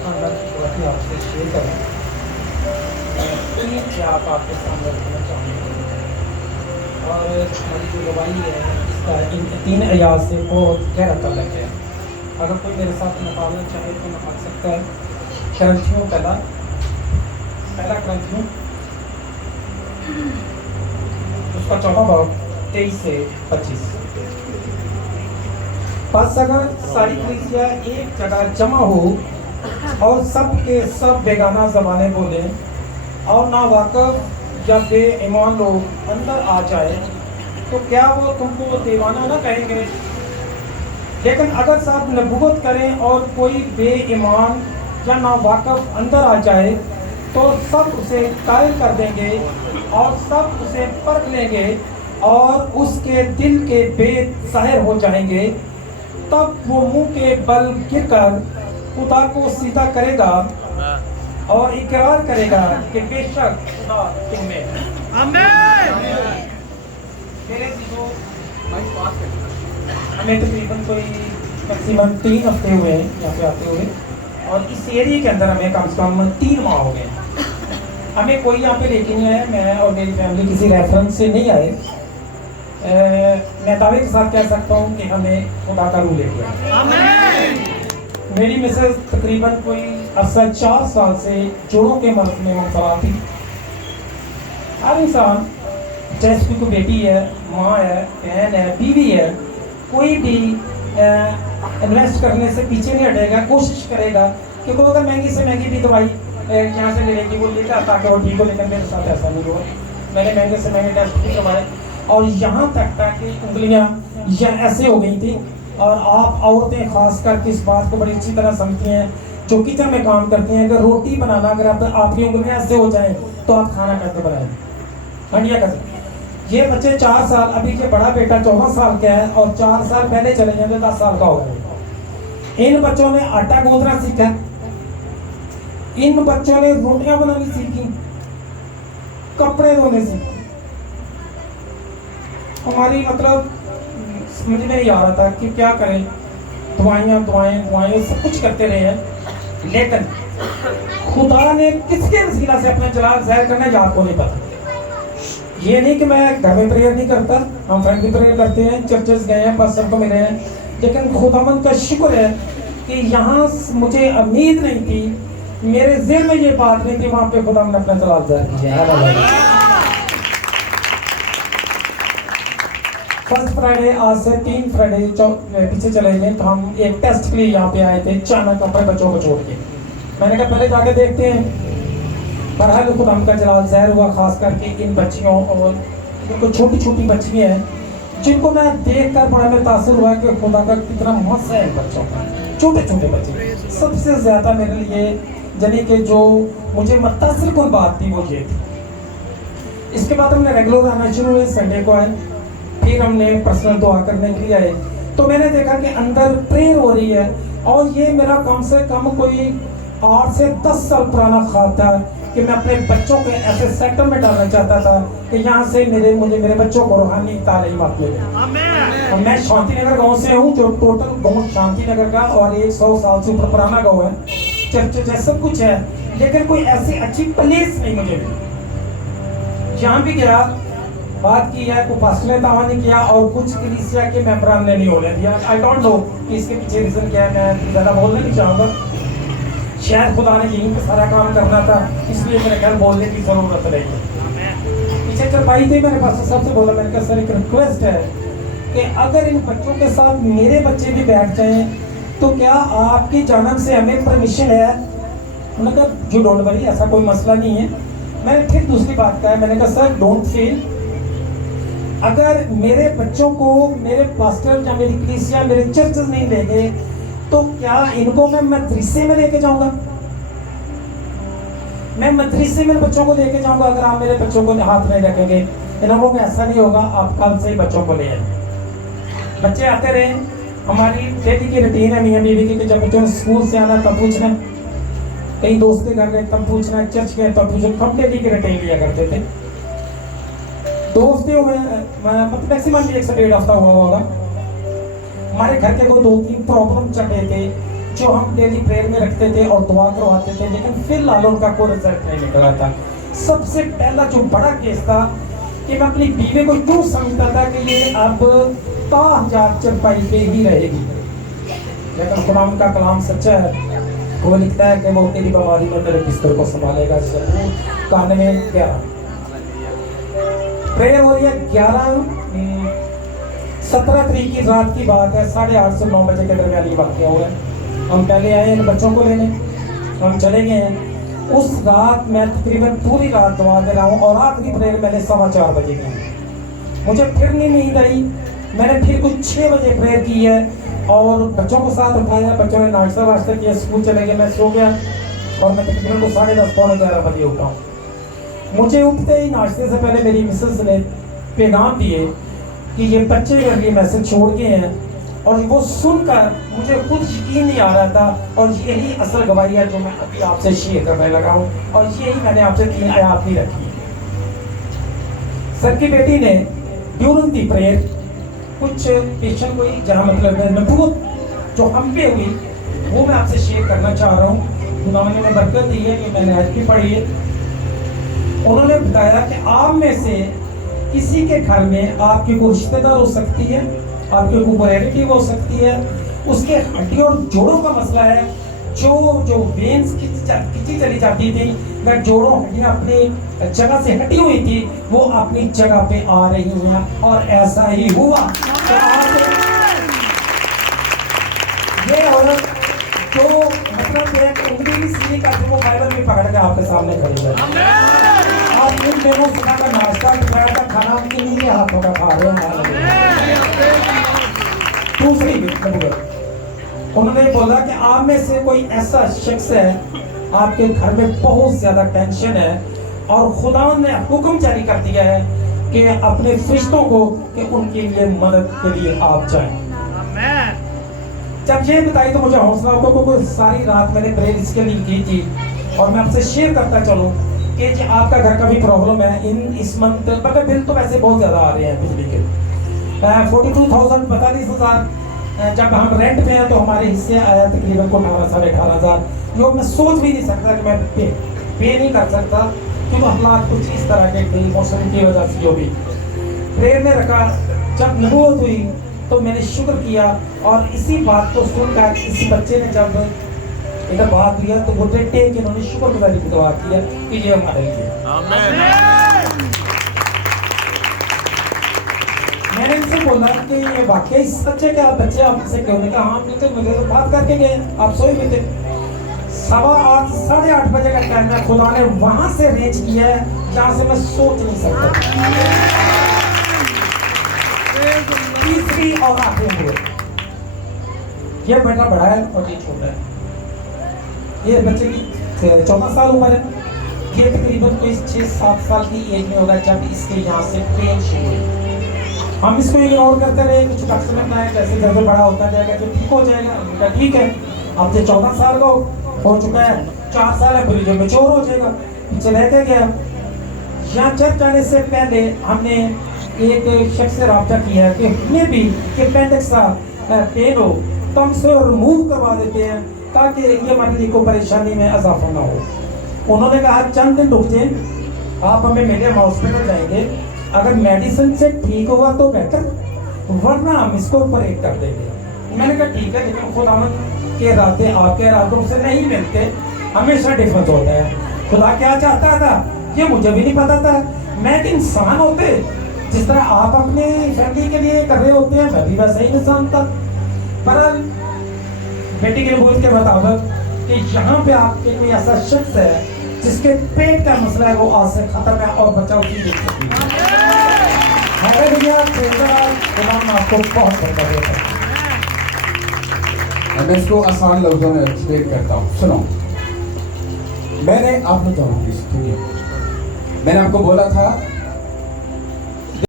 खानदान की बातें आपसे शेयर करें। तीन बात आपके सामने रखना चाहूँगा और हमारी जो गवाही है इसका इन तीन अयाज से बहुत गहरा ताल्लुक है। अगर कोई मेरे साथ निकालना चाहे तो निकाल सकता है। करंथियों पहला करंथियों उसका 4वां बाब 23 से 25। बस अगर सारी कलीसिया एक जगह जमा हो और सब के सब बेगाना ज़बानें बोलें और ना वाकफ या बेईमान लोग अंदर आ जाए तो क्या वो तुमको दीवाना ना कहेंगे? लेकिन अगर सब नबूवत करें और कोई बेईमान या ना वाकफ अंदर आ जाए तो सब उसे कायल कर देंगे और सब उसे परख लेंगे और उसके दिल के भेद ज़ाहिर हो जाएंगे। तब वो मुंह के बल गिरकर खुदा को सीधा करेगा और इकरार करेगा कि बेशक खुदा तुम में है। मेरे जीवो हमें तकरीबन कोई मैक्सिमम 3 हफ्ते हुए हैं यहाँ पे आते हुए और इस एरिया के अंदर हमें कम से कम 3 माह हो गए। हमें कोई यहाँ पे लेके नहीं आया, मैं और मेरी फैमिली किसी रेफरेंस से नहीं आए। मैं दावे के साथ कह सकता हूँ कि हमें खुदा का रूह लेके आया। मेरी मिसेस तकरीबन कोई अरसा 4 साल से जोड़ों के मर्ज में मुबतला थी। हर इंसान जैसे कोई बेटी है, माँ है, बहन है, बीवी है, कोई भी इन्वेस्ट करने से पीछे नहीं हटेगा, कोशिश करेगा कि कोई अगर महंगी से महंगी भी दवाई यहाँ से मिलेगी वो लेकर ताकि वो ठीक हो। लेकिन मेरे साथ ऐसा नहीं हुआ। मैंने महंगे से महंगे टेस्ट भी करवाए और यहाँ तक कि उंगलियाँ यह ऐसे हो गई थी। और आप औरतें खास करके इस बात को बड़ी अच्छी तरह समझती हैं जो किचन में काम करती हैं कि रोटी बनाना अगर आपकी उंगलियाँ ऐसे हो जाएं तो आप खाना कैसे बनाएं? हंडिया कैसे? ये बच्चे 4 साल, अभी ये बड़ा बेटा 14 साल का है और 4 साल पहले चले जाएंगे 10 साल का होगा। इन बच्चों ने आटा गूंदना सीखा, इन बच्चों ने रोटियां बनानी सीखी, कपड़े धोने सीखे। हमारी मतलब समझ में नहीं आ रहा था कि क्या करें। दुआएं सब कुछ करते रहे हैं, लेकिन खुदा ने किसके वसीला से अपना जलाल ज़ाहिर करना है आपको नहीं पता। ये नहीं कि मैं घर में प्रेयर नहीं करता, हम फ्रेंड भी प्रेयर करते हैं, चर्चेस गए हैं, पास्टर को मिले हैं, लेकिन खुदावंद का शुक्र है कि यहाँ मुझे उम्मीद नहीं थी, मेरे ज़हन में ये बात नहीं थी, वहाँ पे खुदा ने अपना जलाल ज़ाहिर किया। फर्स्ट फ्राइडे आज से 3 फ्राइडे पीछे चले गए तो हम एक टेस्ट के लिए यहाँ पे आए थे, अचानक अपने बच्चों को छोड़ के। मैंने कहा पहले जाके देखते हैं। बहरहाल खुदा का जलाल ज़ाहिर हुआ, खास करके इन बच्चियों और जो छोटी छोटी बच्चियाँ हैं जिनको मैं देख कर बड़ा मुतासिर हुआ कि खुदा का कितना मस्त है इन बच्चों का। छोटे छोटे बच्चे सबसे ज़्यादा मेरे लिए यानी कि जो मुझे मुतासिर कौन बात थी वो ये थी। इसके बाद हमने रेगुलर आना शुरू हुए, संडे को आए, फिर हमने पर्सनल दुआ करने के लिए आए। तो मैंने देखा कि अंदर प्रेयर हो रही है और ये मेरा कम से कम कोई 8 से 10 साल पुराना ख्वाब था कि मैं अपने बच्चों के ऐसे सेक्टर में डालना चाहता था कि यहाँ से मुझे मेरे बच्चों को रूहानी तालीम मिले। और मैं शांतिनगर गांव से हूँ, जो टोटल गांव शांतिनगर का और 100 साल से ऊपर पुराना गांव है, चर्च है, सब कुछ है, लेकिन कोई ऐसी अच्छी प्लेस नहीं मुझे मिली। जहाँ भी गया बात की है, कोई पास्टर ने दावा नहीं किया और कुछ कलीसिया के मेंबरान ने नहीं होने दिया। आई डोंट नो कि इसके पीछे रीजन क्या है, मैं ज़्यादा बोलना नहीं चाहूँगा। शायद खुदा ने यहीं पे सारा काम करना था, इसलिए मेरे ख्याल बोलने की ज़रूरत नहीं है। पीछे चरपाई थी, मेरे पास सबसे बोला, मैंने कहा सर एक रिक्वेस्ट है कि अगर इन बच्चों के साथ मेरे बच्चे भी बैठ जाएँ तो क्या आपकी जानब से हमें परमिशन है? उन्होंने कहा यू डोंट वरी, ऐसा कोई मसला नहीं है। मैंने फिर दूसरी बात कहा, मैंने कहा सर डोंट फील, अगर मेरे बच्चों को मेरे पास्टर या मेरी कलीसिया मेरे चर्चेस नहीं लेंगे तो क्या इनको मैं मदरसे में लेके जाऊंगा? मैं मदरसे में बच्चों को लेके जाऊंगा अगर आप मेरे बच्चों को हाथ नहीं रखेंगे। इन लोगों में ऐसा नहीं होगा, आप कल से ही बच्चों को ले आए। बच्चे आते रहे, हमारी डेली की रूटीन है मियाँ बीवी की कि जब बच्चों ने स्कूल से आना तब पूछना, कहीं दोस्त के घर गए तब पूछना, चर्च गए तब पूछना, हम डेली की रूटीन लिया करते थे। दोस्त हुए मतलब मैक्सिमम भी 1 से 1.5 हफ्ता हुआ होगा। हमारे घर के कोई 2-3 प्रॉब्लम चल रहे थे जो हम डेली प्रेयर में रखते थे और दुआ करवाते थे, लेकिन फिलहाल उनका कोई रिजल्ट नहीं निकल रहा था। सबसे पहला जो बड़ा केस था कि मैं अपनी बीवी को क्यों समझता था कि ये अब 1000 चरपाई पे ही रहेगी, लेकिन खुदावंद का कलाम सच्चा है। वो लिखता है कि वो तेरी बीमारी में तेरे बिस्तर को संभालेगा। कहने में 11 प्रेयर हो रही है। 17 तारीख की रात की बात है, 8:30 से 9 बजे के दरमियान ये वाक़या हुआ है। हम पहले आए इन बच्चों को लेने, हम चले गए हैं। उस रात मैं तकरीबन पूरी रात दुआ दे रहा हूँ और आखिरी प्रेयर मैंने 4:15 बजे की। मुझे फिर नींद आई, मैंने फिर कुछ 6 बजे प्रेयर की है और बच्चों को साथ उठाया। बच्चों ने नाश्ता वास्ता किया, स्कूल चले गए, मैं सो गया और मैं तकरीबन को 10:30 पौने 11 बजे उठा हूँ। मुझे उठते ही नाश्ते से पहले मेरी मिसेस ने पैगाम दिए कि ये बच्चे मेरे लिए मैसेज छोड़ गए हैं, और वो सुनकर मुझे खुद यकीन नहीं आ रहा था। और यही असल गवाही है जो मैं अभी आपसे शेयर करने लगा हूँ, और यही मैंने आपसे 3 आयत भी रखी। सर की बेटी ने ड्यूरिंग दी प्रेयर कुछ पेशेंट हुई, जहाँ मतलब नबूवत जो हम पे हुई वो मैं आपसे शेयर करना चाह रहा हूँ। उन्होंने ने बरकत दी है कि मैंने आज भी पढ़ी है। उन्होंने बताया कि आप में से किसी के घर में आपकी कोई रिश्तेदार हो सकती है, आपकी कोई रिलेटिव हो सकती है, उसके हड्डी और जोड़ों का मसला है। जो वेन्स खिंची चली जाती थी, वह जोड़ों हड्डियाँ अपनी जगह से हटी हुई थी, वो अपनी जगह पे आ रही हैं, और ऐसा ही हुआ। तो ये औरत जो मतलब एक उंगली सी का वो बाइबल में पकड़ के आपके सामने खड़ी है। आप इन दिनों सुबह का नाश्ता दोपहर का खाना उनके लिए हाथों का खा रहे हैं। दूसरी उन्होंने बोला कि आप में से कोई ऐसा शख्स है, आपके घर में बहुत ज्यादा टेंशन है, और खुदा ने हुक्म जारी कर दिया है कि अपने फरिश्तों को कि उनके लिए मदद के लिए आप जाएं। जब ये बताई तो मुझे हौसला होगा, क्योंकि सारी रात मैंने प्रेयर इसके लिए की थी। और मैं आपसे शेयर करता चलूँ कि जी आपका घर का भी प्रॉब्लम है। इस मंथ मगर बिल तो वैसे बहुत ज़्यादा आ रहे हैं बिजली के, 42,000 45,000। जब हम रेंट पे हैं तो हमारे हिस्से आया तकरीबन को 18,000 साढ़े 18,000, जो मैं सोच भी नहीं सकता कि मैं पे नहीं कर सकता, क्योंकि हालात कुछ इस तरह के थे मौसम की वजह से। जो भी प्रेयर में रखा, जब नबूवत हुई तो मैंने शुक्र किया, और इसी बात को सुनकर इस बच्चे ने जब इधर बात किया तो वो टेक के इन्होंने शुक्रगुजारी की दुआ किया कि ये हमारे लिए। मैंने इनसे बोला कि ये वाकई सच है कि आप बच्चे आपसे क्यों? ने कहा हाँ बिल्कुल, मुझे तो बात करके गए, आप सोए भी थे। 8:15 साढ़े 8 बजे का टाइम है, खुदा ने वहां से अरेंज किया है जहाँ से मैं सोच नहीं सकता। तीसरी और आखिरी, ये बेटा बड़ा है और ये छोटा है। ये बच्चे की 14 साल उम्र है, ये तकरीबन कोई 6-7 साल की एज में होगा जब इसके यहाँ से पेन शुरू हुई। हम इसको इग्नोर करते रहे, कुछ डॉक्टर ने बताया जैसे जैसे बड़ा होता जाएगा तो ठीक हो जाएगा। उनका ठीक है, अब जो 14 साल का हो चुका है, 4 साल है, फिर जो मैच्योर हो जाएगा। पीछे लेके गया, यहाँ चर्च जाने से पहले हमने एक शख्स से रब्ता किया कि हमें भी कि अपेंडिक्स का पेन हो तो हम उसे रिमूव करवा देते हैं ताकि ये मरीज को परेशानी में इजाफा ना हो। उन्होंने कहा चंद दिन रुक जाए, आप हमें मिले, हम हॉस्पिटल जाएंगे, अगर मेडिसिन से ठीक हुआ तो बेटर, वरना हम इसको ऑपरेट कर देंगे। मैंने कहा ठीक है, लेकिन खुदावंद के इरादे आपके इरादों से नहीं मिलते, हमेशा डिफरेंस होता है। खुदा क्या चाहता था ये मुझे भी नहीं पता था। मैं कि इंसान होते जिस तरह आप अपने फैमिली के लिए कर रहे होते हैं, मैं भी वैसा ही इंसान था। पर बेटी के नबूवत के मुताबिक कि यहाँ पे आपके कोई ऐसा शख्स है जिसके पेट का मसला है, वो आज से खत्म है और बच्चा उसकी देख सकती है। भैया आपको बहुत बेहतर देता है। मैं इसको आसान लफ्जों में एक्सप्लेन करता हूँ, सुनो। मैंने आपको मैंने आपको बोला था